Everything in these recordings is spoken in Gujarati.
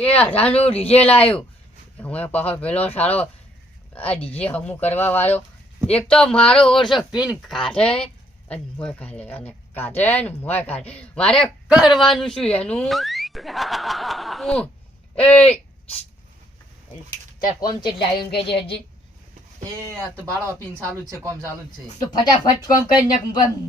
હજારનું ડીજે લાવ્યું. હું પાછો પેલો સારો આ ડીજે હમું કરવા વાળો એક તો મારો ઓરસો પીન કાઢે અને મોય કાઢે અને કાઢે ને મોય કાઢે. મારે કરવાનું શું એનું? એ તાર કોમ ચેટલે આવ્યું કે હજી? એ આ તો બાળો પીન ચાલુ જ છે, કોમ ચાલુ જ છે. તો ફટાફટ કોમ કરી નાખ.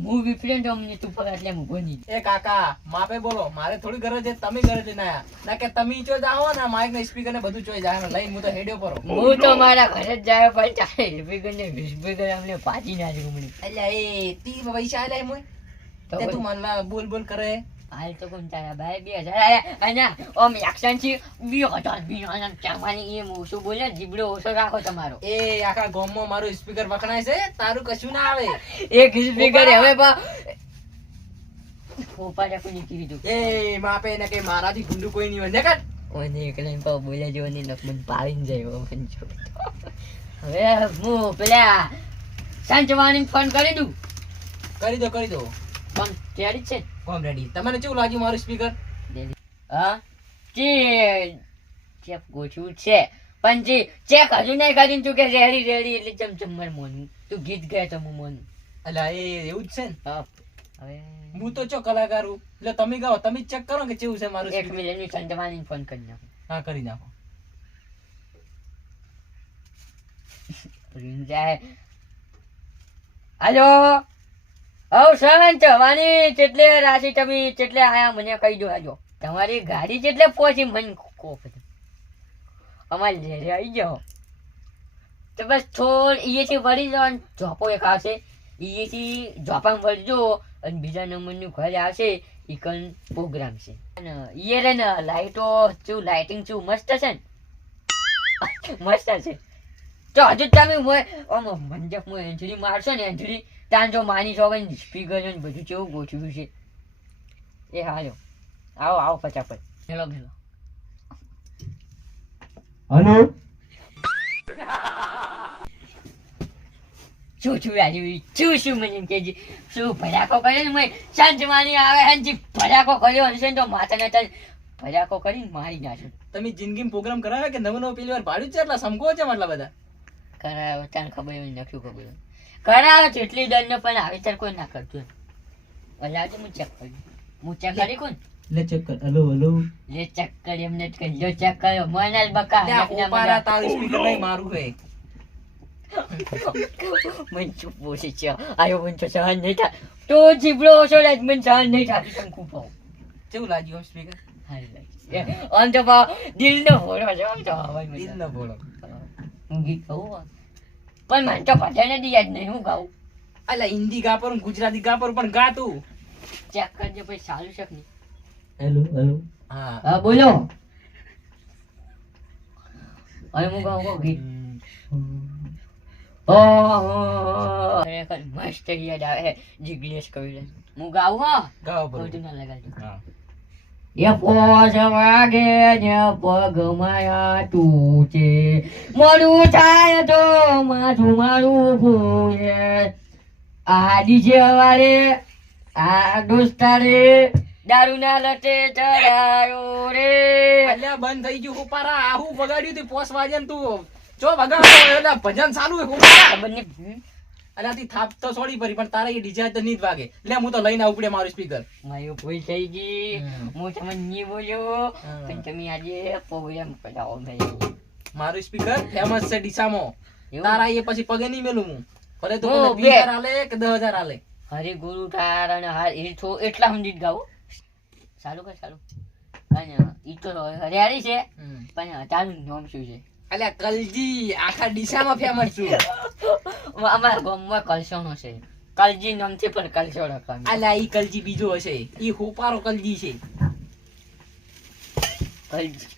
હું વિફરેન્ટ અમને તું પગાર એટલે હું બોની. એ કાકા માપે બોલો, મારે થોડી ગરજ છે, તમે ગરજ લઈને આયા ના કે તમે ચો જાઓ ને માઇક ને સ્પીકર ને બધું ચોઈ જાય લઈને હું તો હેડ્યો પરો. હું તો મારા ઘરે જ જાય પણ ચાલે સ્પીકર ને સ્પીકર અમને પાછી ના જવું. એટલે એ તી પૈસા આલ્યા મોય તે તું મનલા બોલ બોલ કરે. હાલ તો કોણ તારા ભાઈ 2000 આયા અને ઓમ એક્શન છે 2000 ચાવાની એમ ઓછું બોલે જીબડો ઓછો રાખો તમારો. એ આખા ગામમાં મારું સ્પીકર વખણાય છે, તારું કશું ના આવે. એક સ્પીકર હવે પા ઓપાડે કોની કીધું એ માપે ને કે મારાથી ગુંડુ કોઈ નહીં હોય ને કાટ ઓને એકલા પા બોલે જો ની નકમન પાડીને જાય મન જો. હવે હું પેલા સાંજવાણી ફોન કરી દઉં. કરી દો કોમ તૈયારી છે? કોમ રેડી. તમને કેવું લાગ્યું મારું સ્પીકર? હા જે ચેપ ગોઠવું છે પણ જે ચેક હજુ નહીં કરીને તું કે રેડી એટલે ચમચમ મર મોનું તું ગીત ગાય તો હું મોનું. અલા એ એવું જ છે ને. હા હવે હું તો ચો કલાકાર હું એટલે તમે ગાઓ, તમે ચેક કરો કે કેવું છે મારું એક speaker. મિનિટ ની સંજવાની ફોન કરી નાખો. હા કરી નાખો. રિંગ જાય. હાલો હવ સવન ચવાની ચેટલે રાશી તમે ચેટલે આયા મને કહી દો. આજો તમારી ગાડી ચેટલે પહોંચી મને કો બધું અમારે ઘરે આવી જાઓ તો બસ થોડ અહીંયાથી વળી જાઓ અને ઝોપો એક આવશે અહીંયાથી ઝોપામાં વળજો અને બીજા નંબરનું ઘર આવશે એ કન પ્રોગ્રામ છે અને એ રે ને લાઇટો શું લાઇટિંગ શું મસ્ત છે ને મસ્ત છે. તો હજુ તમે મંજક એન્જરી મારશો ને એન્જરી ત્યાં જો માની છો ને સ્પીકર ને બધું કેવું ગોઠવ્યું છે. એ હાલો આવો ફટાફટ હેલો હેલો. હલો શું રાજુ શું મને કેજી શું ભડાકો કર્યો ને મેં સાંજવાની આવે હાંજી ભડાકો કર્યો હશે ને તો માથાને ત્યાં ભડાકો કરીને મારી નાખ્યો. તમે જિંદગીમાં પ્રોગ્રામ કરાવે કે નવો પેલી વાર ભાડ્યું છે એટલા સમકો છે આટલા બધા કરાયો ત્યાં ખબર એવું નખ્યું ખબર કરાયો જેટલી દંડ પણ આવે ત્યારે કોઈ ના કરતું લાવજો હું ચેક કરી કોણ લે ચેક કર. હલો લે ચેક કરી એમને જ કરી લો ચેક કર્યો મનાલ બકા ઓપારા તારું સ્પીકર નહીં મારું હે. મન ચૂપ બોસે છે આયો મન તો સહન નહીં થાય તો જીબડો ઓછો લાગ મન સહન નહીં થાય તને ખૂબ કેવું લાગ્યું સ્પીકર? હારી લાગે આમ તો પા દિલનો ભોળો છે આમ તો હવાઈ દિલ ન બોલો. હું ગીત ગાઉં પણ મને તો પતા નથી યાદ નહીં હું ગાઉં. અલા હિન્દી ગા પર ગુજરાતી ગા પર પણ ગા તું. ચેક કરજો પછી ચાલુ છે ને. હેલો હા હા બોલો હવે હું ગાઉં ગીત. ખરેખર મસ્ત યાદ આવે જિગ્નેશ કવિરાજ હું ગાઉં હા ગાઓ પર. ખોટું ના લગાડજો. હા એ પોસ વાગે ને પગ માયા તૂટે મોડું થાય તો માથું મારું ભૂલે આ ડીજે વારે આ દોસ્તારે દારૂ ના લટે ચડાયો રે. અલ્યા બંધ થઈ ગયું ઉપારા આહુ વગાડ્યું તું પોસ વાજન તું જો વગાડો એટલે ભજન ચાલુ હે ઉપારા. ખબર નહીં અલ્યા તી થાપ તો છોડી પરી પણ તારે એ ડીજે તો નહીં જ વાગે લે હું તો લઈને ઉપડે મારું સ્પીકર. મારી ભૂલ થઈ ગઈ હું તમને નહીં બોલ્યો હા. પણ તમે આજે પ્રોગ્રામ કરાવો ભાઈ. મારું સ્પીકર ફેમસ છે ડીસામાં. એવું? તારા એ પછી પગે નહીં મેલું હું ભલે તો હો, મને બે. 20,000 આલે કે 10,000 આલે. હરે ગુરુ ઠાર અને હાર એ તો એટલા સમજી ગાવ સારું કર અને ઈ તો હરિયાળી છે પણ તારું નામ શું છે? અલ્યા કલજી આખા ડીસામાં ફેમસ છું. અમારા ગામમાં કલસોનો છે કલજી નામથી પણ કલસો રખાય. અલ્યા ઈ કલજી બીજો હશે ઈ હોપારો કલજી છે. કલજી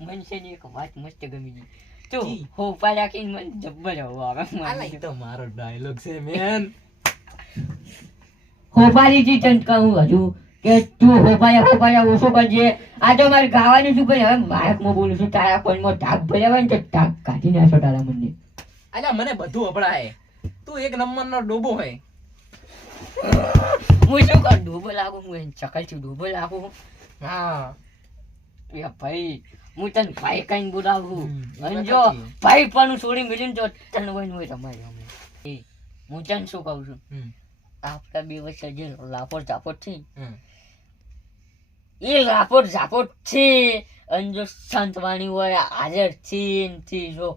મને છે ને એક વાત મસ્ત ગમી ગઈ તો જી. હોપા રાખીને મને જબ્બર આવે અલા ઈ તો મારો ડાયલોગ છે મેન. હોપારી થી તને કહું હજુ કે તું હોપાયા ઓછો કરજે. આ તો મારે ગાવાનું શું કઈ હવે માઇકમાં બોલું છું તારા ફોનમાં ઢાક ભર્યા હોય ને તો ઢાક કાઢી નાખો તારા મને. અલ્યા મને બધું અભડાય તું એક નંબરનો ડોબો હે. હું શું કરું ડૂબો લાગુ હું એને ચકલથી ડૂબો લાગુ. હા એ ભાઈ હું તને ભાઈ કઈ બોલાવું હમ, અને એ જો વાત સાચી. ભાઈ પણ છોડી મિલીને તો તને હોય તમારે એ હું તને શું કહું છું હમ, આપણા બે વચ્ચે જે લાપોટ ઝાપોટ છે હમ. એ લાપોટ ઝાપોટ છે અને જો સંતવાણી હોય હાજર થી જો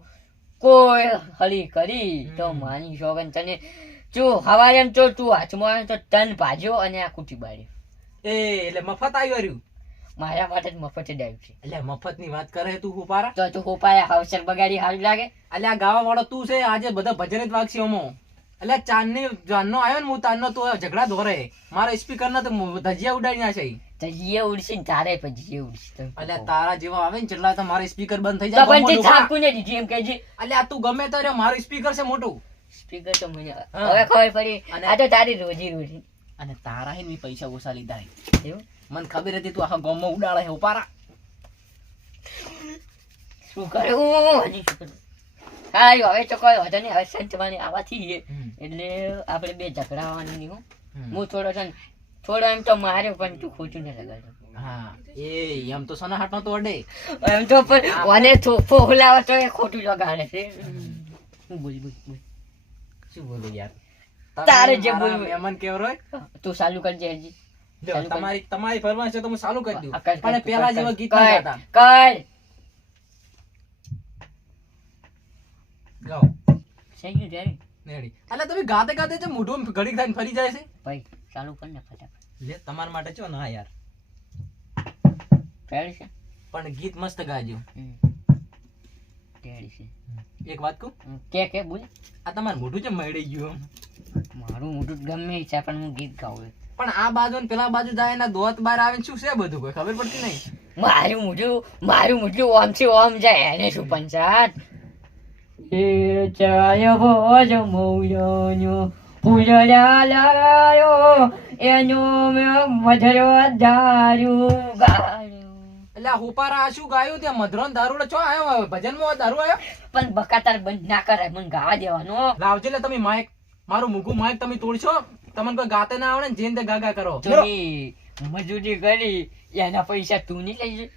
કોઈ હળી કરી તો હમ. માની શોગન તને જો હવારે એમ તો તું હાથમાં આવે તો તન ભાજ્યો અને આ કુટી બાળ્યો એ એટલે મફત આવ્યું રહ્યું મારા માટે જ મફત જ આવ્યું છે એટલે મફત ની વાત કરે તું હુપારા તો તું હોપાયા હાવસર બગાડી હારું લાગે એટલે આ ગાવા વાળો તું છે આજે બધા ભજન જ વાગશે અમો એટલે ચાંદની જાનનો આવ્યો ને હું તારનો તો ઝઘડા ધોરે મારા સ્પીકર ના તો ધજિયા ઉડાડી નાખે તો જે ઉડશે ને તારે પછી જે ઉડશે તો એટલે તારા જેવા આવે ને જેટલા તો મારા સ્પીકર બંધ થઈ તો જાય પણ તે ગમો છાપ કોને દીધી એમ કહેજે એટલે આ તું ગમે તો રહ્યો મારું સ્પીકર છે મોટું સ્પીકર તો મને હા. હવે ખબર પડી અને- આ તો તારી રોજી રોજી અને તારા હે ને પૈસા ઓછા લીધા હે. એવું મને ખબર હતી તું આખા ગામમાં ઉડાડે હે ઉપારા શું કરું અને શું કરું હા હવે તો કોઈ વાંધો નહીં હવે સંતવાણી આવાથી છે એટલે આપણે બે ઝઘડાવાની નહીં હો. હું થોડો છે ને થોડો એમ તો માર્યો પણ તું ખોટું ન લગાડ્યો હા એ એમ તો સના હાટ નો તો અડે એમ તો પણ મને થોફો હુલાવે તો એ ખોટું લગાડે છે હું બોલ બોલ બોલ શું બોલું યાર તારે જે મારા બોલવું. મહેમાન કેવો રોય તું ચાલુ કરજે હજી જો, તમારી ફરમાઈશ છે તો હું ચાલુ કરી દઉં આ કર, પણ કર, પેલા કર, જેવા કર, ગીત કર, નહીં ગાતા કર ગાઓ થઈ ગયું ત્યારે નેડી એટલે તમે ગાતે ગાતે છે મોઢું ઘડીક થઈને ફરી જાય છે ભાઈ ચાલુ કર ને ફટાફટ લે તમારા માટે છો ના યાર રેડી છે પણ ગીત મસ્ત ગાજો રેડી છે એક વાત કહું કે બોલ આ તમારું મોઢું છે મળી ગયું મારું મોટું ગમે છે પણ હું ગીત ગાઉં પણ આ બાજુ ને પેલા બાજુ જાય ને દોત બાર આવે ને શું છે બધું કોઈ ખબર પડતી નહીં મારું મોટું ઓમ છે ઓમ જાય એને શું પંચાત એ ચાય ભોજ મૌયાનો ફૂલડા લાયો એનો મધરો દારૂ ગાળ્યો એટલે આ હુપારા આ શું ગાયું ત્યાં મધરો ને દારૂ છો આવ્યો ભજન માં દારૂ આવ્યો પણ બકાતાર બંધ ના કરાય મને ગાવા દેવાનો લાવજે એટલે તમે માઇક મારું મૂકું માઇક તમે તોડશો તમને કોઈ ગાતે ના આવડે ને જેને તે ગાગા કરો તમે મજૂરી કરી એના પૈસા તું નહીં લઈ જઈ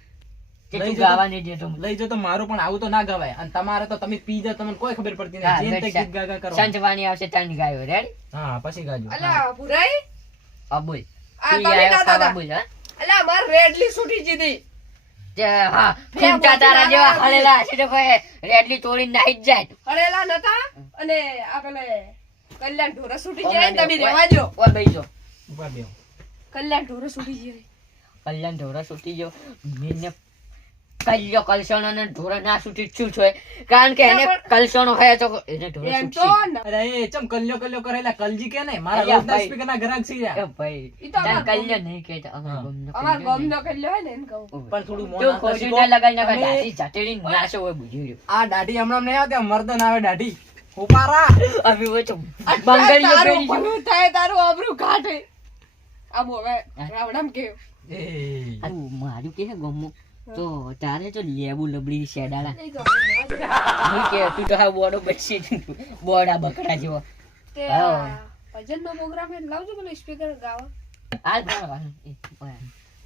કે લઈ તું જતો. ગાવા નહીં દેતો લઈ જો તો મારું પણ આવું તો ના ગવાય અને તમારે તો તમે પી જાઓ તમને કોઈ ખબર પડતી નહીં જેને તે ગીત ગાગા કરો સંજવાણી આવશે તને ગાયો રેડી હા પછી ગાજો અલા ભુરાઈ આ બોલ આ તું તમે આયો ગાતા ખાવા હતા. બોલ હા અલા માર રેડલી છૂટી જીધી તે હા ફૂમતા તારા જેવા હલેલા હશે તો કોઈ રેડલી તોડીને નાહી જ જાય હળેલા નતા અને આ પેલે કલ્યાણ ઢોરા છૂટી જાય ને તમે રહેવા દો ઓય બેસો ઉભા બેહો. કલ્યાણ ઢોરા છૂટી જાય કલ્યાણ ઢોરા છૂટી ગયો મેને કલ્યો કલસણો ને ઢોરા ના છૂટી શું છે કારણ કે એને કલસણો હોય તો એને ઢોરા એમ તો છૂટશે ન- અરે એ ચમ કલ્યો કલ્યો કરેલા કલજી કે નહીં મારા અલ્યા રોજના ભાઈ. સ્પીકર ના ગ્રાહક છે યાર. એ ભાઈ ઈ તો અમાર તાર કલ્યાણ નહીં કહેતા અમાર હા. ગમનો અમાર કલ્યાણ ગમનો કલ્યો હોય ને એને કહું નહીં. પણ થોડું મોં તું નાખતા ખોટું શીખો. ના લગાડીને તમે દાઢી જાતેડી નાશો હોય બુજી રહ્યો આ દાઢી હમણાં નહીં આવતી આ મર્દન આવે દાઢી ઉપારા અમે હોય તો બંગડીઓ તારું પહેરી છું. ભલું થાય તારું આબરૂ કાઢે આમ હવે રાવણામ કેવું એ આ મારું કે છે ગમો તો તારે તો લેબુ લબડી શેડાળા નહીં કહું. હું કે તું તો હા બોડો બચી બોડા બકરા જેવો તે હા. ભજનનો પ્રોગ્રામ એટલે લાવજો પેલો સ્પીકર ગાવા હાલ ભાવ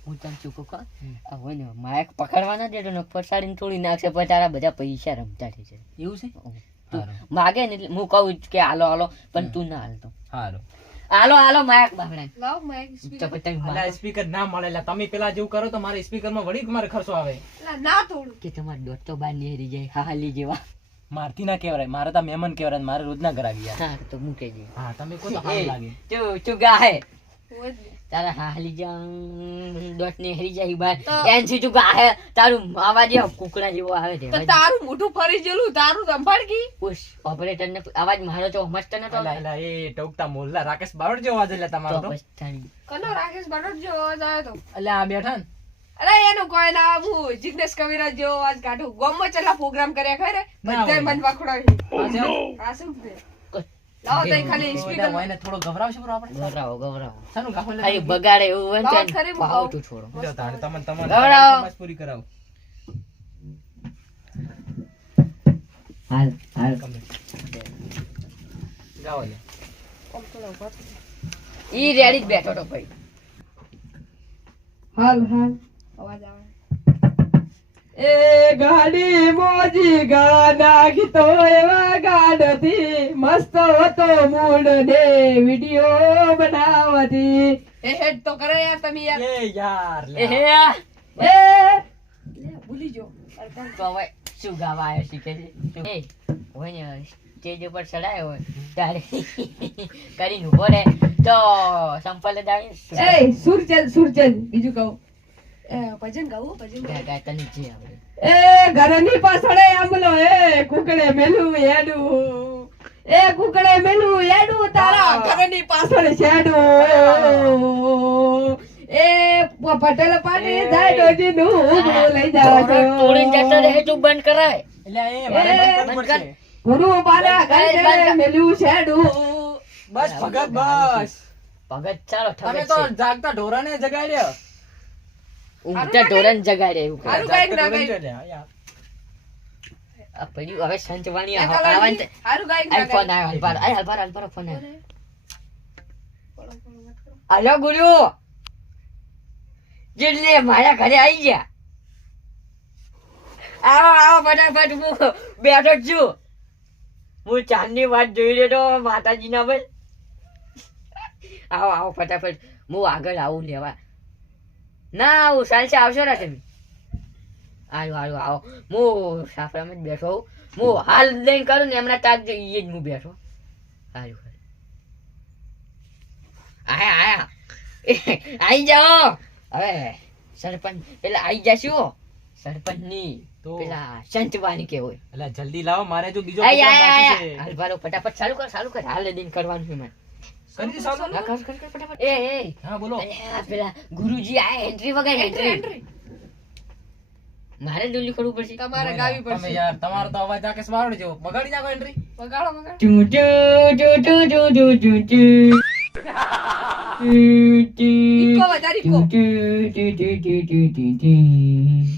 હું તને ચૂકો કહું આ હોય ને માયક પકડવાના દેતો ને ફસાડીને થોડી નાખશે પછી તારા બધા પૈસા રમતા થઈ છે એવું છે તું માગે ને એટલે હું કહું કે હાલો હાલો પણ તું ના હાલતો સારું હાલો હાલો માયક બાપડા લાવ માઇક તો સ્પીકર પછી તમે અલા મારો સ્પીકર ના મળે એટલે તમે પેલા જેવું કરો તો મારા સ્પીકર માં વળી મારે ખર્ચો આવે ના તોડું કે તમારે દોસ્તો બાર નીહરી જાય હાલી જેવા મારથી ના કેવરાય મારે તો મહેમાન કેવરાય મારે રોજ ના કરાવી યાર હા તો મૂકે છે હા તમે કહો તો સારું લાગે તું ગાહે હોય જ ને. તારા હાલી જા દોસ્ત નીહરી જાય બાર તો- એનથી તું ગાહે તારું અવાજ એવો કુકડા જેવો આવે તો છે તારું મોઢું ફરી ગયેલું તારું સંભાળ કી પુશ ઓપરેટર ને અવાજ મારો તો મસ્ત નતો અલા, અલા, એ ટોકતા મોલ્લા રાકેશ બારોટ જેવો વાજે એટલે તમારો તો તો પછી તારી કનો રાકેશ બરોડ જેવો અવાજ આવ્યો તો એટલે આ બેઠા ને અરે એનું કોઈ ના હું જિગ્નેશ કવિરાજ જેવો અવાજ કાઢું ગોમમાં ચેટલા પ્રોગ્રામ કર્યા ખરે ના બધે હોય. મન વખડાવી આ છે? આ શું છે લાવો તઈ ખાલી તો સ્પીકર એટલે હોય ને થોડો ગભરાવશે બરો આપણે ગવરાવો ગવરાવો શાનું ગાફો લે? ખાલી બગાડે એવું હોય લાવો ને ખરી તો મુકાવો. તું છોડો લ્યો તારે તમને તમને ગભરાવો. તમારી પૂરી કરાવું હાલ હાલ ગમે. ગાઓ લે આમ થોડા ઉભા થો. ઈ રેડી જ બેઠો તો ભાઈ હાલ હાલ અવાજ આવે એ ગાડી મોજી ગાના ગીતો એવા ગાડતી મસ્ત હતો મૂડ ને વિડિયો બનાવતી એ હેડ તો કરે યાર તમે યાર લે યાર લે. એ હે એ ભૂલી જો તો હવે શું ગાવા આવ્યો શીખે છે એ હોય ને સ્ટેજ ઉપર ચડાયો હોય ત્યારે કરીને ઉભો રહે તો સંપલ જ આવી એ સુરચંદ બીજું કહું ભજન ગાવું ભજન ગાવું. ગાય તને જે આવડે. એ ઘરની પાછળ આંબલો એ કુકડે મેલું હેડું એ કુકડે મેલું હેડું તારા ઘરની પાછળ શેડું એ પટેલ પાટી જાય ડોજી નું ઉગડું લઈ જાવ છો તોડીને જતો રહે તું બંધ કરાય એટલે એ મારે બંધ કરવું બંધ કર. પડશે. ગુરુ બારા ઘરે મેલું શેડું બસ ભગત બસ ભગત ચાલો તમે ઠગત તો છે જાગતા ઢોરાને જગાડ્યો. ઊંઘતા ઢોરણ જગાડે એવું કરે. હારું ગાયક ના જાગતા ગાય. ઢોરાને જગાડ્યા. યાર. આ પડ્યું હવે સંચવાણી એ આવવાનું કલાજી, હારું ગાયક ના આઈ ફોન ગાય. આવ્યો હાલપાર ફોન આવ્યો હાલો ગુરુ જેટલે મારા ઘરે આવી ગયા આવો ફટાફટ હું બેઠો જ છું હું ચાંદની વાત જોઈ રહ્યો તો માતાજીના ભાઈ આવો ફટાફટ હું આગળ આવું લેવા ના આવું ચાલશે આવશો ને તમે હારું આવો હું સાફરામાં જ બેઠો હોઉં. હું હાલ લઈને કરું ને એમના તાક એ જ હું બેઠો હારું આયા આઈ જાઓ હવે સરપંચ પેલા આઈ જશું સરપંચ ની તો પેલા સંતવાની કે હોય એટલે જલ્દી લાવો મારે જો બીજો આય program આય બાકી છે. હાલ ભારો ફટાફટ ચાલુ કર હાલ દિન કરવાનું છે મારે કરી દે ચાલુ? હા, કર ફટાફટ એ હા બોલો. અરે આ પેલા ગુરુજી આ એન્ટ્રી વગર એન્ટ્રી મારે જલ્દી કરવું પડશે તમારે ગાવી તમે પડશે યાર તમારો તો અવાજ આકે સ્મારો જો બગાડી નાખો એન્ટ્રી. વગાડો વગાડો two two two two two two two two echo વધારે echo. Two two two two two two two